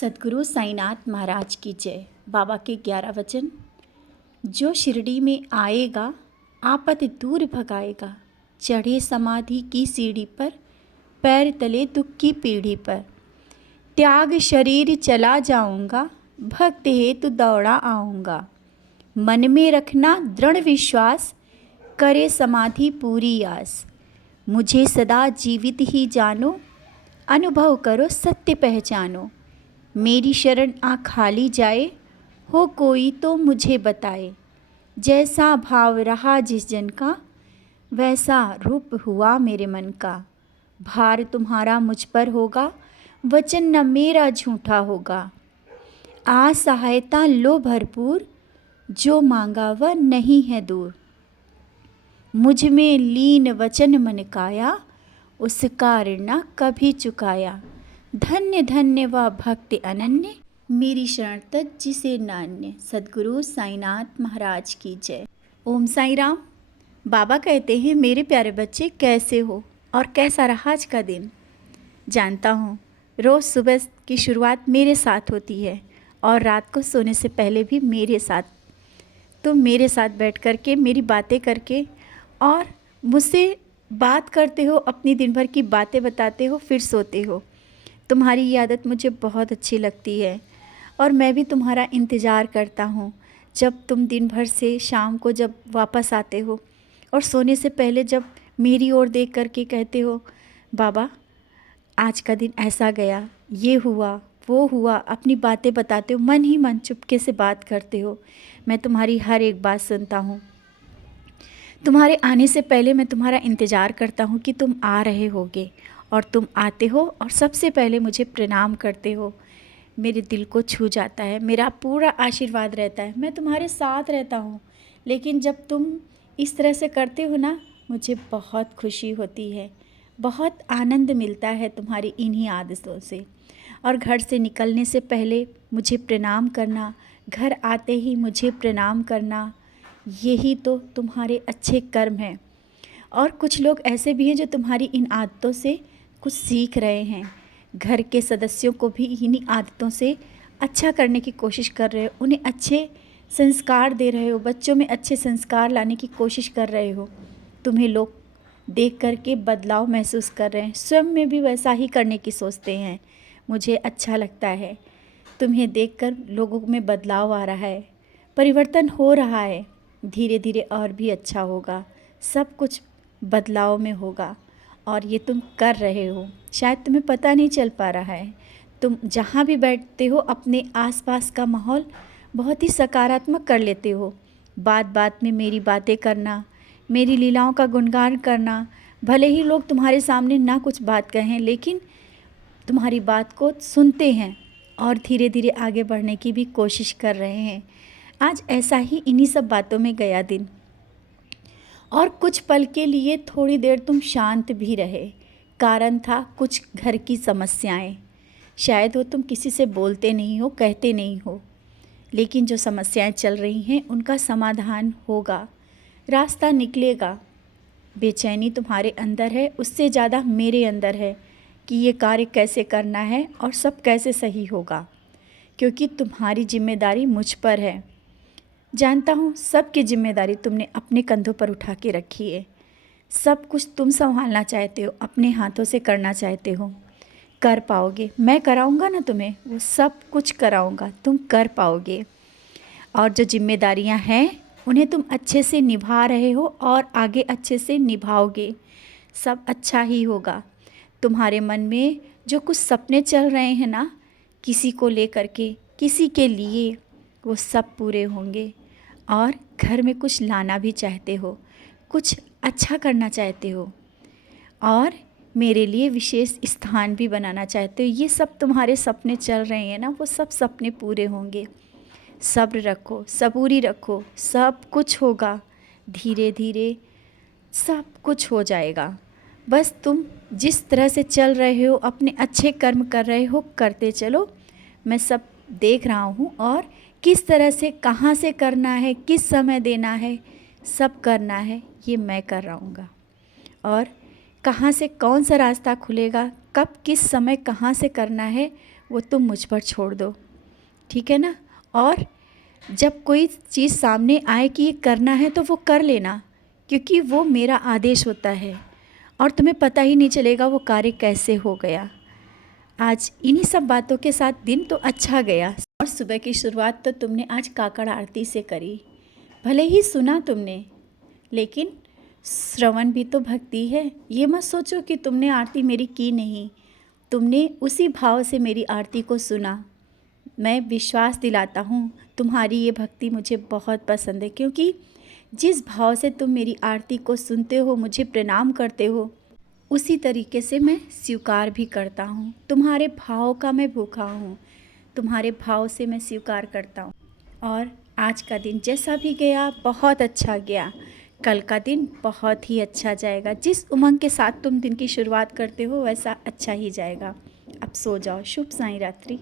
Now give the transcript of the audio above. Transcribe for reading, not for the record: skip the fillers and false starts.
सद्गुरु साईनाथ महाराज की जय। बाबा के 11 वचन। जो शिरडी में आएगा आपत दूर भगाएगा, चढ़े समाधि की सीढ़ी पर, पैर तले दुख की पीढ़ी पर। त्याग शरीर चला जाऊंगा, भक्त हेतु दौड़ा आऊँगा। मन में रखना दृढ़ विश्वास, करे समाधि पूरी आस। मुझे सदा जीवित ही जानो, अनुभव करो सत्य पहचानो। मेरी शरण आ खाली जाए, हो कोई तो मुझे बताए। जैसा भाव रहा जिस जन का, वैसा रूप हुआ मेरे मन का। भार तुम्हारा मुझ पर होगा, वचन न मेरा झूठा होगा। आ सहायता लो भरपूर, जो मांगा वह नहीं है दूर। मुझ में लीन वचन मन काया, उसका ऋण न कभी चुकाया। धन्य धन्य वह भक्ति अनन्य, मेरी शरण तज जिसे नान्य। सद्गुरु साईनाथ महाराज की जय। ओम साई राम। बाबा कहते हैं, मेरे प्यारे बच्चे कैसे हो और कैसा रहा आज का दिन। जानता हूँ रोज़ सुबह की शुरुआत मेरे साथ होती है और रात को सोने से पहले भी मेरे साथ। तुम मेरे साथ बैठ कर के मेरी बातें करके और मुझसे बात करते हो, अपनी दिन भर की बातें बताते हो, फिर सोते हो। तुम्हारी ये आदत मुझे बहुत अच्छी लगती है और मैं भी तुम्हारा इंतज़ार करता हूँ। जब तुम दिन भर से शाम को जब वापस आते हो और सोने से पहले जब मेरी ओर देख कर के कहते हो, बाबा आज का दिन ऐसा गया, ये हुआ वो हुआ, अपनी बातें बताते हो, मन ही मन चुपके से बात करते हो। मैं तुम्हारी हर एक बात सुनता हूँ। तुम्हारे आने से पहले मैं तुम्हारा इंतज़ार करता हूँ कि तुम आ रहे होगे और तुम आते हो और सबसे पहले मुझे प्रणाम करते हो। मेरे दिल को छू जाता है, मेरा पूरा आशीर्वाद रहता है, मैं तुम्हारे साथ रहता हूँ। लेकिन जब तुम इस तरह से करते हो ना, मुझे बहुत खुशी होती है, बहुत आनंद मिलता है तुम्हारी इन्हीं आदतों से। और घर से निकलने से पहले मुझे प्रणाम करना, घर आते ही मुझे प्रणाम करना, यही तो तुम्हारे अच्छे कर्म हैं। और कुछ लोग ऐसे भी हैं जो तुम्हारी इन आदतों से कुछ सीख रहे हैं। घर के सदस्यों को भी इन्हीं आदतों से अच्छा करने की कोशिश कर रहे हो, उन्हें अच्छे संस्कार दे रहे हो, बच्चों में अच्छे संस्कार लाने की कोशिश कर रहे हो। तुम्हें लोग देख कर के बदलाव महसूस कर रहे हैं, स्वयं में भी वैसा ही करने की सोचते हैं। मुझे अच्छा लगता है तुम्हें देखकर, लोगों में बदलाव आ रहा है, परिवर्तन हो रहा है। धीरे धीरे और भी अच्छा होगा, सब कुछ बदलाव में होगा और ये तुम कर रहे हो। शायद तुम्हें पता नहीं चल पा रहा है। तुम जहाँ भी बैठते हो अपने आसपास का माहौल बहुत ही सकारात्मक कर लेते हो। बात बात में मेरी बातें करना, मेरी लीलाओं का गुणगान करना। भले ही लोग तुम्हारे सामने ना कुछ बात कहें, लेकिन तुम्हारी बात को सुनते हैं और धीरे धीरे आगे बढ़ने की भी कोशिश कर रहे हैं। आज ऐसा ही इन्हीं सब बातों में गया दिन। और कुछ पल के लिए थोड़ी देर तुम शांत भी रहे। कारण था कुछ घर की समस्याएं। शायद वो तुम किसी से बोलते नहीं हो, कहते नहीं हो, लेकिन जो समस्याएं चल रही हैं उनका समाधान होगा, रास्ता निकलेगा। बेचैनी तुम्हारे अंदर है, उससे ज़्यादा मेरे अंदर है कि ये कार्य कैसे करना है और सब कैसे सही होगा, क्योंकि तुम्हारी जिम्मेदारी मुझ पर है। जानता हूँ सबकी जिम्मेदारी तुमने अपने कंधों पर उठा के रखी है। सब कुछ तुम संभालना चाहते हो, अपने हाथों से करना चाहते हो। कर पाओगे, मैं कराऊंगा ना तुम्हें, वो सब कुछ कराऊंगा, तुम कर पाओगे। और जो जिम्मेदारियाँ हैं उन्हें तुम अच्छे से निभा रहे हो और आगे अच्छे से निभाओगे, सब अच्छा ही होगा। तुम्हारे मन में जो कुछ सपने चल रहे हैं ना, किसी को लेकर के, किसी के लिए, वो सब पूरे होंगे। और घर में कुछ लाना भी चाहते हो, कुछ अच्छा करना चाहते हो और मेरे लिए विशेष स्थान भी बनाना चाहते हो। ये सब तुम्हारे सपने चल रहे हैं ना, वो सब सपने पूरे होंगे। सब्र रखो, सबूरी रखो, सब कुछ होगा। धीरे धीरे सब कुछ हो जाएगा। बस तुम जिस तरह से चल रहे हो, अपने अच्छे कर्म कर रहे हो, करते चलो। मैं सब देख रहा हूँ और किस तरह से, कहाँ से करना है, किस समय देना है, सब करना है, ये मैं कर रहूँगा। और कहाँ से कौन सा रास्ता खुलेगा, कब किस समय कहाँ से करना है, वो तुम मुझ पर छोड़ दो, ठीक है ना। और जब कोई चीज़ सामने आए कि ये करना है तो वो कर लेना, क्योंकि वो मेरा आदेश होता है और तुम्हें पता ही नहीं चलेगा वो कार्य कैसे हो गया। आज इन्हीं सब बातों के साथ दिन तो अच्छा गया और सुबह की शुरुआत तो तुमने आज काकड़ आरती से करी। भले ही सुना तुमने, लेकिन श्रवण भी तो भक्ति है। ये मत सोचो कि तुमने आरती मेरी की नहीं, तुमने उसी भाव से मेरी आरती को सुना। मैं विश्वास दिलाता हूँ तुम्हारी ये भक्ति मुझे बहुत पसंद है, क्योंकि जिस भाव से तुम मेरी आरती को सुनते हो, मुझे प्रणाम करते हो, उसी तरीके से मैं स्वीकार भी करता हूँ। तुम्हारे भाव का मैं भूखा हूँ, तुम्हारे भाव से मैं स्वीकार करता हूँ। और आज का दिन जैसा भी गया बहुत अच्छा गया, कल का दिन बहुत ही अच्छा जाएगा। जिस उमंग के साथ तुम दिन की शुरुआत करते हो वैसा अच्छा ही जाएगा। अब सो जाओ। शुभ साईं रात्रि।